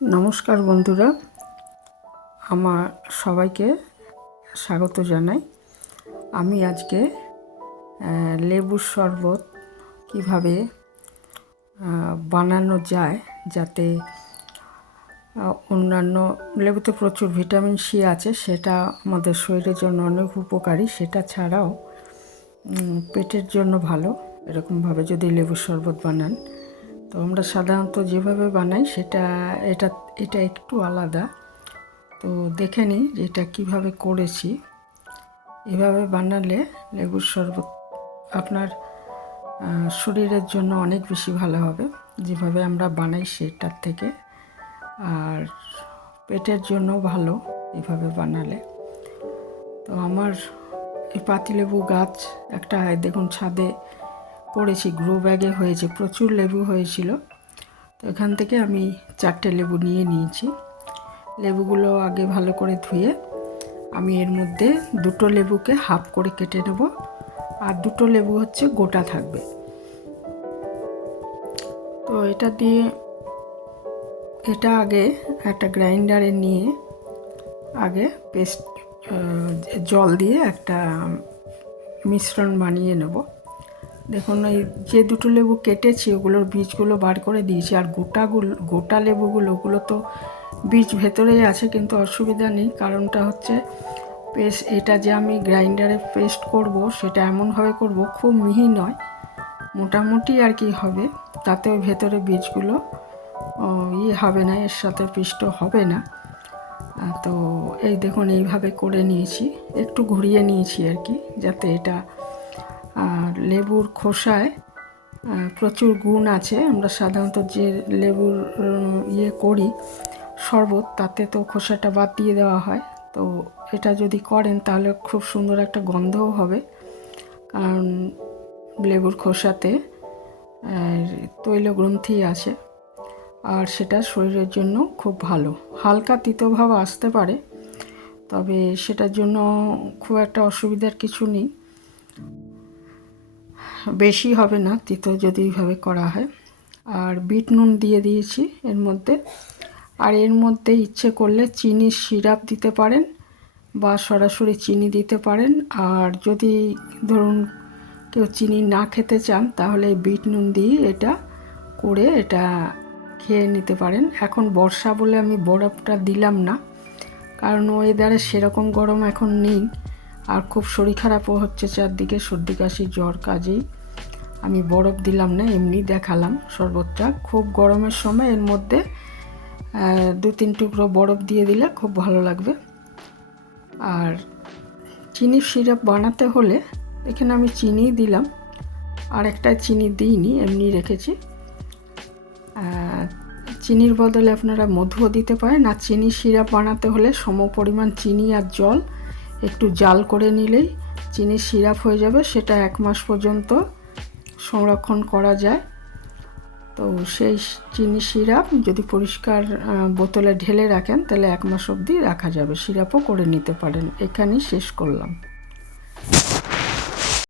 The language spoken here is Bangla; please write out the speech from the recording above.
নমস্কার বন্ধুরা, আমার সবাইকে স্বাগত জানাই। আমি আজকে লেবুর শরবত কিভাবে বানানো যায় যাতে অন্যান্য লেবুতে প্রচুর ভিটামিন সি আছে, সেটা আমাদের শরীরের জন্য অনেক উপকারী। সেটা ছাড়াও পেটের জন্য ভালো। এরকমভাবে যদি লেবুর শরবত বানান, তো আমরা সাধারণত যেভাবে বানাই এটা একটু আলাদা। তো দেখে নিই যে এটা কীভাবে করেছি। এভাবে বানালে লেবুর শরবত আপনার শরীরের জন্য অনেক বেশি ভালো হবে যেভাবে আমরা বানাই সেটার থেকে, আর পেটের জন্য ভালো এভাবে বানালে। তো আমার এই পাতিলেবু গাছ একটা দেখুন ছাদে করেছি, গ্রো ব্যাগে হয়েছে, প্রচুর লেবু হয়েছিল। তো এখান থেকে আমি 4টে লেবু নিয়ে নিয়েছি। লেবুগুলো আগে ভালো করে ধুয়ে আমি এর মধ্যে 2টো লেবুকে হাফ করে কেটে নেব, আর 2টো লেবু হচ্ছে গোটা থাকবে। তো এটা আগে একটা গ্রাইন্ডারে নিয়ে আগে পেস্ট জল দিয়ে একটা মিশ্রণ বানিয়ে নেব। দেখুন এই যে 2টো লেবু কেটেছি ওগুলোর বীজগুলো বার করে দিয়েছি, আর গোটা লেবুগুলো ওগুলো তো বীজ ভেতরেই আছে, কিন্তু অসুবিধা নেই। কারণটা হচ্ছে এটা যে আমি গ্রাইন্ডারে পেস্ট করব সেটা এমনভাবে করব খুব মিহি নয়, মোটামুটি আর কি হবে, তাতে ওই ভেতরে বীজগুলো হবে না, এর সাথে পিষ্ট হবে না। তো এই দেখুন এইভাবে করে নিয়েছি, একটু ঘুরিয়ে নিয়েছি আর কি, যাতে এটা লেবুর খোসায় প্রচুর গুণ আছে। আমরা সাধারণত যে লেবুর করি শরবত, তাতে তো খোসাটা বাদ দিয়ে দেওয়া হয়। তো এটা যদি করেন তাহলে খুব সুন্দর একটা গন্ধও হবে, কারণ লেবুর খোসাতে তৈলগ্রন্থি আছে, আর সেটা শরীরের জন্য খুব ভালো। হালকা তিতভাব আসতে পারে, তবে সেটার জন্য খুব একটা অসুবিধার কিছু নেই, বেশি হবে না তিতো যদি এইভাবে করা হয়। আর বিট নুন দিয়ে দিয়েছি এর মধ্যে, আর এর মধ্যে ইচ্ছে করলে চিনির সিরাপ দিতে পারেন বা সরাসরি চিনি দিতে পারেন। আর যদি ধরুন কেউ চিনি না খেতে চান তাহলে বিট নুন দিয়ে এটা করে এটা খেয়ে নিতে পারেন। এখন বর্ষা বলে আমি বরফটা দিলাম না, কারণ ওয়েদারে সেরকম গরম এখন নেই, আর খুব শরীর খারাপও হচ্ছে চারদিকে, সর্দি কাশি জ্বর, কাজেই আমি বরফ দিলাম না, এমনি দেখালাম শরবতটা। খুব গরমের সময় এর মধ্যে 2-3 টুকরো বরফ দিয়ে দিলে খুব ভালো লাগবে। আর চিনির সিরাপ বানাতে হলে এখানে আমি চিনি দিলাম, আর একটা চিনি দিইনি, এমনি রেখেছি। চিনির বদলে আপনারা মধুও দিতে পারেন। আর চিনির সিরাপ বানাতে হলে সমপরিমাণ চিনি আর জল একটু জাল করে নিলেই চিনির সিরাপ হয়ে যাবে। সেটা 1 মাস পর্যন্ত সংরক্ষণ করা যায়। তো সেই চিনি সিরাপ যদি পরিষ্কার বোতলে ঢেলে রাখেন তাহলে 1 মাস অবধি রাখা যাবে। সিরাপও করে নিতে পারেন। এখানেই শেষ করলাম।